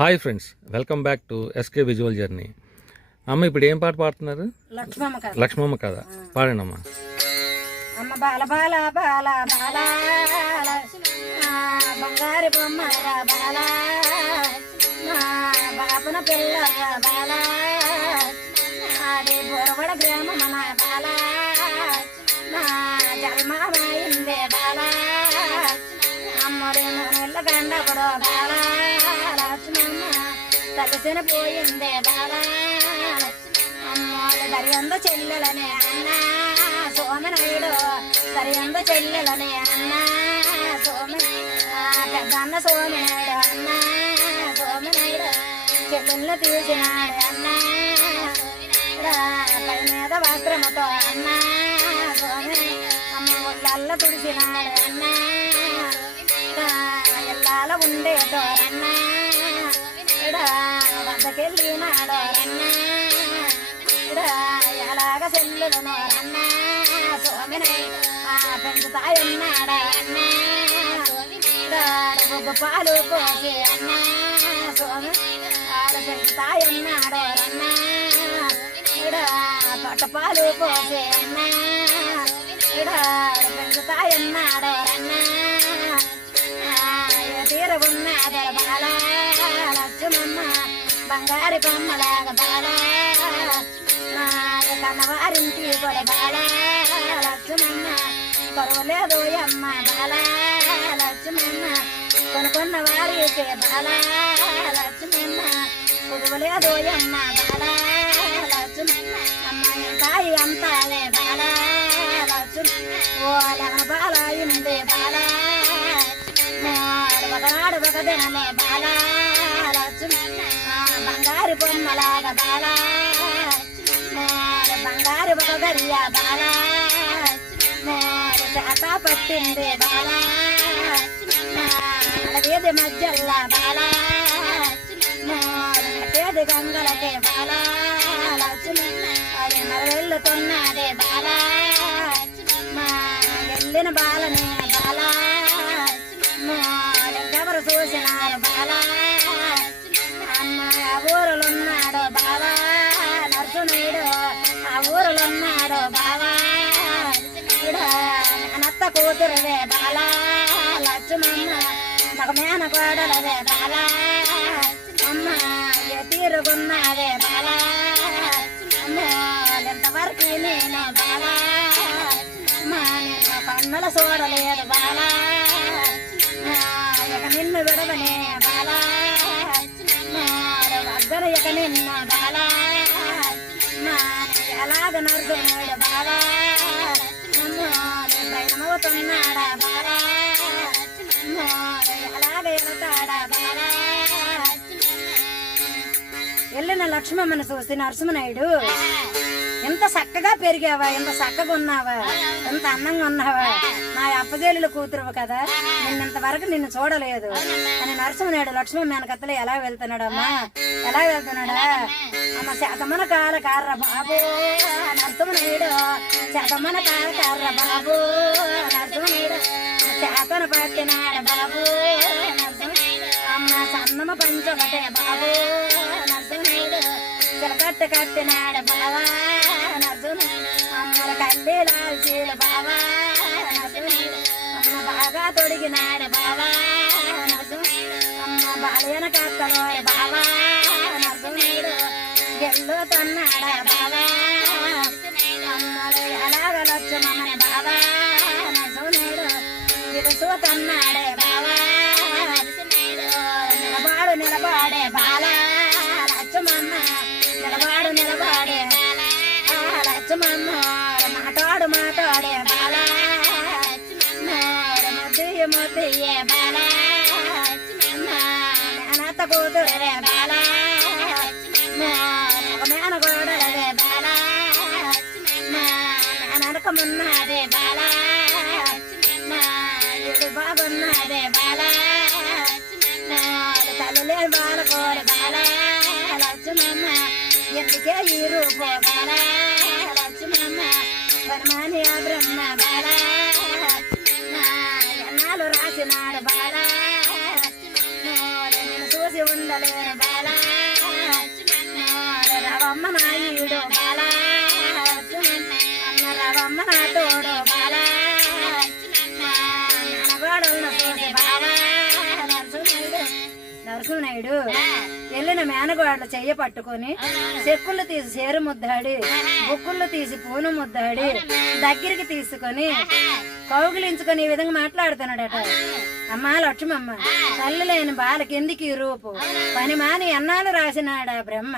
Hi friends welcome back to SK visual journey. అమ్మ ఇప్పుడు ఏం పాట పాడుతున్నారు? లక్ష్మమ్మ కథ. లక్ష్మమ్మ కథ. పాడండి అమ్మా బాల బాల బాల బాల బంగారు బొమ్మ బాల బాపన పిల్ల బాల అది బొరవడ గ్రామం మన బాల నా జన్మమైందే బాల అమ్మడి గండపడో బాల. లక్ష్మమ్మ తలసిన పోయిందే బాల అమ్మోళ్ళ దరియంద చెల్లెలనే అన్నా సోమనాయుడు దరియంద చెల్లెలనే అన్నా సోమ పెద్దన్న సోమనాయుడు అన్నా సోమనాయుడు చెల్లెళ్ళు తీసినాడు అన్నా పై మీద వస్త్రముతో అన్నా సోమి అమ్మ ఒళ్ళల్ల తుడిసినాడు అన్న రా, ఎల్లాల ఉండేటో అన్న ఎలాగ సెల్లులను అన్న సోమినై ఆ పెంచుతాయన్నాడా అన్న పాలు పోసి అన్నా. సోమి ఆడ పెంచుతాయన్నాడో అన్న ఇడా పాలు పోసి అన్నా. ఇడా పెంచుతాయన్నాడో తీర ఉన్నదర బాల లక్ష్మమ్మ బంగారు బొమ్మలాగా బాల కన్నవారింటి కొడ బాల లక్ష్మమ్మ కొరవలేదు అమ్మ బాల లక్ష్మమ్మ కొనుక్కున్న వారికి బాల లక్ష్మమ్మ కొరవలేదు అమ్మ బాల లక్ష్మమ్మ అమ్మాయి తాయి అంతాలే బాల లక్ష్మమ్మ ఓ లగన బాల ఇందే బాల ఒకనాడు ఒక దినమే బాల లక్ష్మమ్మ బంగారు బొమ్మలాగ బాల నాడు బంగారు ఒక గడియ బాల. నాడు చేత పట్టింది బాల. అడవేది మధ్యల్లా బాల. నాడు గంగలకే బాల. లక్ష్మమ్మ అది మరవెళ్ళుతున్నదే బాల. మా వెళ్ళిన బాలనే బాలా. అర్జునుడు ఆ ఊరులున్నాడు బావా. నత్త కూతురువే బాలా. లక్ష్మమ్మ నాకు మేన కోడలవే బాలా. అమ్మ ఏ బాలా. బాల ఎంతవరకు నేను బాలా. అమ్మ నేను కన్నుల చూడలేదు బాలా. ఎలాగ నడుతున్నాడు బాల ప్రయత్నమవుతున్నాడా బాల ఎలాగ వెళతాడా బాల వెళ్ళిన లక్ష్మమ్మని చూసి నరసింహనాయుడు. ఎంత చక్కగా పెరిగావా ఎంత చక్కగా ఉన్నావా ఎంత అందంగా ఉన్నావా. నా అప్పజేలుల కూతురువు కదా నిన్నంతవరకు నిన్ను చూడలేదు. అని నరసింహనాయుడు లక్ష్మీ మేనకత్తలు ఎలా వెళ్తున్నాడమ్మా? ఎలా వెళ్తున్నాడా? అమ్మ శతమన కాల కార్ర బాబు నరసింహనాయుడు. శతమన కాల కార్ర బాబు నరసింహనాయుడు. చేతన పట్టినాడు బాబు అమ్మ సన్నమ పంచ బాబు చిలకట్టు కట్టినాడు బావా నర్జుని అమ్మల కల్లీలాల్చీలు బావా నర్జుని అమ్మ బాగా తొడిగినాడు బావా నర్జుని అమ్మ బాలయన కత్తలోడు బావా నరసింహనాయుడు గెల్లు తన్నాడా బావా? ముద్దయ్య ముద్దయ్యే బాల మేనత్త కూతురే బాల మేన కూడలే బాల ఇడు బాగున్నదే బాల తల్లులే బాల కోడి బాల లక్ష్మమ్మ ఎందుకే ఈ రూపో బాల లక్ష్మమ్మ బ్రహ్మ బాలా. ఎన్నాళ్ళు రాసినాడు బాల. చూసి ఉన్న ఉండలేను బాల రవమ్మ నాయుడు బాల. అన్న రవమ్మ నా తోడు బాల. నాన్నగోడలను చూసి బాల నరసింహనాయుడు వెళ్ళిన మేనగోడలు చెయ్య పట్టుకొని చెక్కులు తీసి చేరు ముద్దాడి బుక్కులు తీసి పూను ముద్దాడి దగ్గరికి తీసుకొని కౌగిలించుకొని ఈ విధంగా మాట్లాడుతున్నాడట. అమ్మా లక్ష్మమ్మ తల్లి లేని బాలకి ఎందుకు ఈ రూపు? పని మాని ఎన్నాళ్ళు రాసినాడా బ్రహ్మ?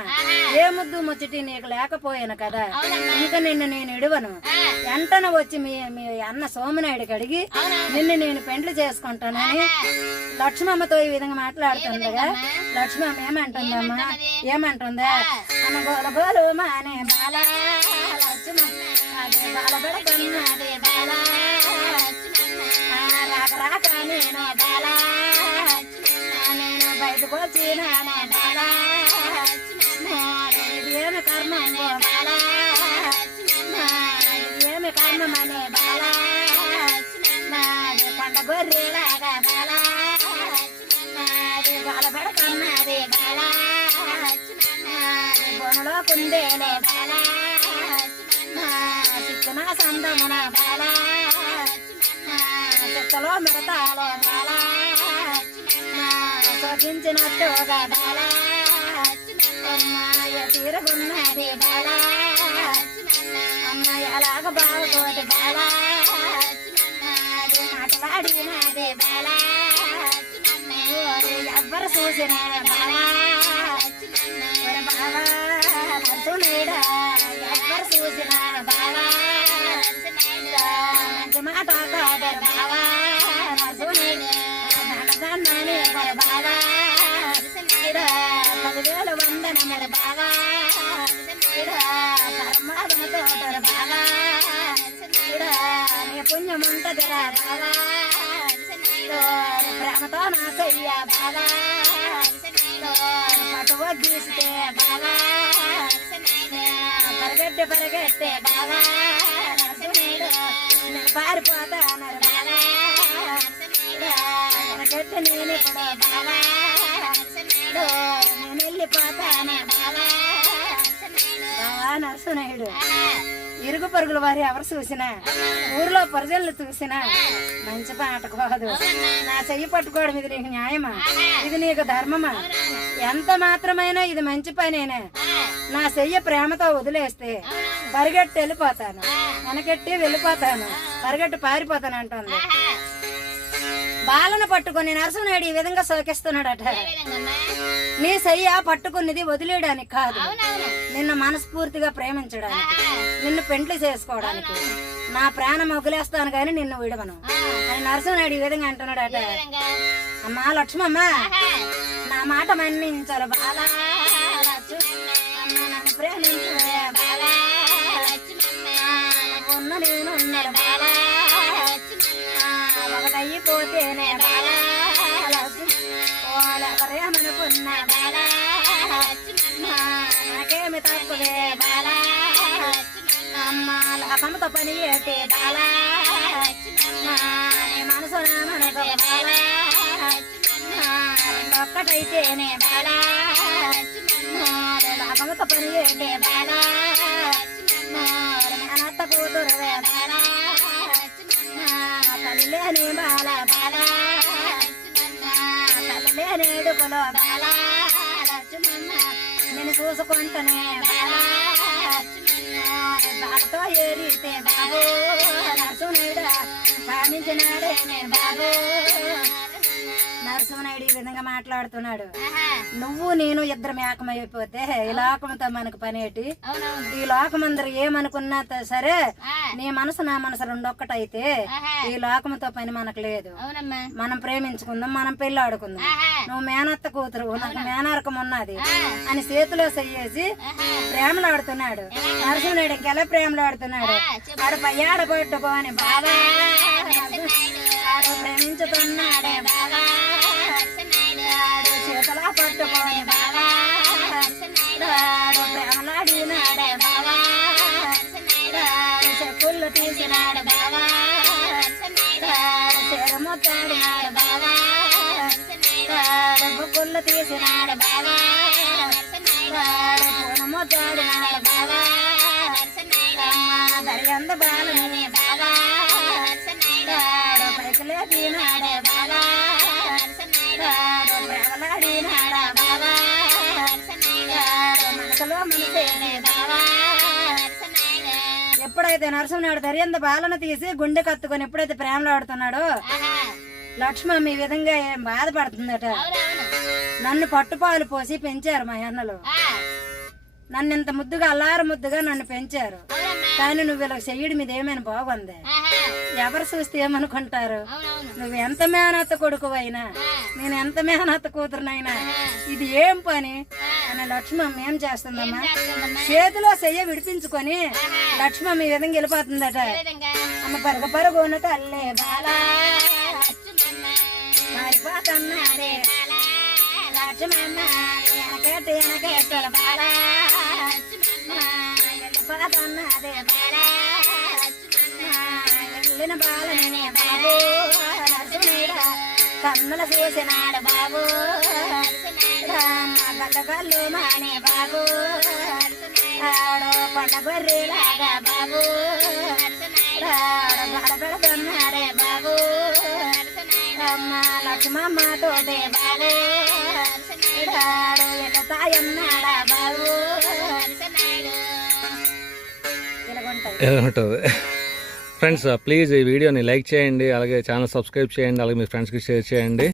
ఏ ముద్దు ముచ్చటి నీకు లేకపోయాను కదా. ఇంకా నిన్ను నేను ఇడువను. ఎంటన వచ్చి మీ మీ అన్న సోమనాయుడికి అడిగి నిన్ను నేను పెండ్లి చేసుకుంటానని లక్ష్మమ్మతో ఈ విధంగా మాట్లాడుతుండగా లక్ష్మమ్మ ఏమంటుందమ్మా? ఏమంటుందా? అమ్మ గోల గోలు మానే బాల లక్ష్మమ్మ అదే బాల బడకన్నదే బాల. నేను బాల నేను బయటకు వచ్చినాను బాల ఏమి కర్మంగో బాల ఏమి కర్మమనే బాల నాది కొండ గొర్రెలాగా బాల నాది బాల బడకన్నది నాది బొనలో కుందేలే బాలా నా సిక్కున సందమున బాలా చేతలో మిడతాలో బాల. నా బాల అమ్మాయ తీరుగున్నది బాల. అమ్మాయి అలాగ బాగుతోటి బాల. మాట్లాడినది బాల ఎవ్వరు చూసిన బాల. ఓరి బావా నరసునేడా ఎవ్వరు చూసిన బావా మంచి మాట కాదరు దండదన్నని మరి బావా? పదివేలు వందనములు బావా? పరమాత్మతో బావా? నీ పుణ్యం ఉంటదిరా బావా? ప్రేమతో నా చెయ్య బావా? బావా? పరిగెట్టి పరిగెట్టే బావా? బావా? పరిగెట్టి నేను ఇప్పుడు బావా నేను వెళ్ళిపోతాను బావా బావా నరసునేయుడు ఇరుగు పరుగుల వారు ఎవరు చూసినా ఊర్లో ప్రజలు చూసినా మంచి పాట కోదు. నా చెయ్యి పట్టుకోవడం ఇది నీకు న్యాయమా? ఇది నీకు ధర్మమా? ఎంత మాత్రమైనా ఇది మంచి పనేనా. నా చెయ్యి ప్రేమతో వదిలేస్తే పరిగెట్టి వెళ్ళిపోతాను. వెనకెట్టి వెళ్ళిపోతాను. పరిగెట్టి పారిపోతాను అంటుంది. బాలను పట్టుకొని నరసింహనాయుడు ఈ విధంగా సోకిస్తున్నాడట. నీ సయ్య పట్టుకున్నది వదిలేయడానికి కాదు. నిన్ను మనస్ఫూర్తిగా ప్రేమించడానికి నిన్ను పెండ్లి చేసుకోవడానికి నా ప్రాణం వదిలేస్తాను కానీ నిన్ను విడవను. అని నరసింహనాయుడు ఈ విధంగా అంటున్నాడట. అమ్మా లక్ష్మమ్మ నా మాట మన్నించాలి బాలా. ఒకటైపోతేనే బాలా వాళ్ళెవరేమనుకున్నా బాలా నాకేమి తక్కువే బాలా అమ్మ లోకంతో పని ఏటే బాలా మనసు నా బాలా ఆ, బాలా ఆ, పని ఏటే బాలా ఆ, కూతురువే బాలా తల్లి బాల బాల తల్లి లేని ఇడుపులో బాల లక్ష్మణ నేను చూసుకుంటూనే బాల బాలతో ఏరితే బాబు నరసునుడు పాలించినాడేనే బాబు. నరసింహనాయుడు ఈ విధంగా మాట్లాడుతున్నాడు. నువ్వు నేను ఇద్దరం ఏకమైపోతే ఈ లోకంతో మనకు పనేటి ఈ లోకమందరు ఏమనుకున్నా త- సరే నీ మనసు నా మనసు రెండొక్కటైతే ఈ లోకంతో పని మనకు లేదు. మనం ప్రేమించుకుందాం మనం పెళ్ళి ఆడుకుందాం నువ్వు మేనత్త కూతురు నాకు మేనరకం ఉన్నది అని చేతిలో చెయ్యేసి ప్రేమలాడుతున్నాడు. నరసింహనాయుడు ఇంకెలా ప్రేమలాడుతున్నాడు? ఆడు పయ్యాడ కొట్టుకొని బాబా ఆడు ప్రేమించుతున్నాడే బాబా పట్టుకొని బాబా ఆడు ప్రేమలాడినాడే బాబా చెప్పులు తీసినాడు బాబా ఆడు చెరుముత్తాడినాడు బాబా బుక్కులు తీసినాడు బాబా బావా ఎప్పుడైతే నరసింహనాయుడు దర్యంత బాలను తీసి గుండె కత్తుకొని ఎప్పుడైతే ప్రేమలో ఆడుతున్నాడో లక్ష్మమ్మ ఈ విధంగా ఏం బాధపడుతుందట. నన్ను పట్టుపాలు పోసి పెంచారు మా అన్నలు. నన్ను ఇంత ముద్దుగా అల్లారు ముద్దుగా నన్ను పెంచారు. కానీ నువ్వు ఇలా చెయ్యడం మీద ఏమైనా బాగుంది? ఎవరు చూస్తే ఏమనుకుంటారు? నువ్వు ఎంత మేనత్త కొడుకు అయినా నేను ఎంత మేనత్త కూతురునైనా ఇది ఏం పని? లక్ష్మమ్మ ఏం చేస్తుందమ్మా? చేతిలో చెయ్య విడిపించుకొని లక్ష్మమ్మ ఈ విధంగా వెళ్ళిపోతుందట. అమ్మ పరగ పరుగు ఉన్న తల్లే బాలా. మారిపోతున్నారే లక్ష్మమ్మ. వెనకటి వెనకట్టుల బాలా? వెళ్ళిపోతున్నదే బాలా. వెళ్ళిన బాలనే బాబు. నరసింహుడా కన్నుల చూసినాడు బాబు. గల్ల కళ్ళు మానే బాబు. ఆడో పండ గొర్రెలాగా బాబు. ఆడో గడపెడుతున్నారే బాబు. అమ్మ లక్ష్మమ్మ తోటే బాబు ఆడో వెళతాయన్నాడా బాబు. ఇలాగుంటాయి ఎలా ఉంటుంది. ఫ్రెండ్స్ ప్లీజ్ uh, ఈ వీడియోని లైక్ చేయండి అలాగే ఛానల్ సబ్స్క్రైబ్ చేయండి అలాగే మీ ఫ్రెండ్స్కి షేర్ చేయండి.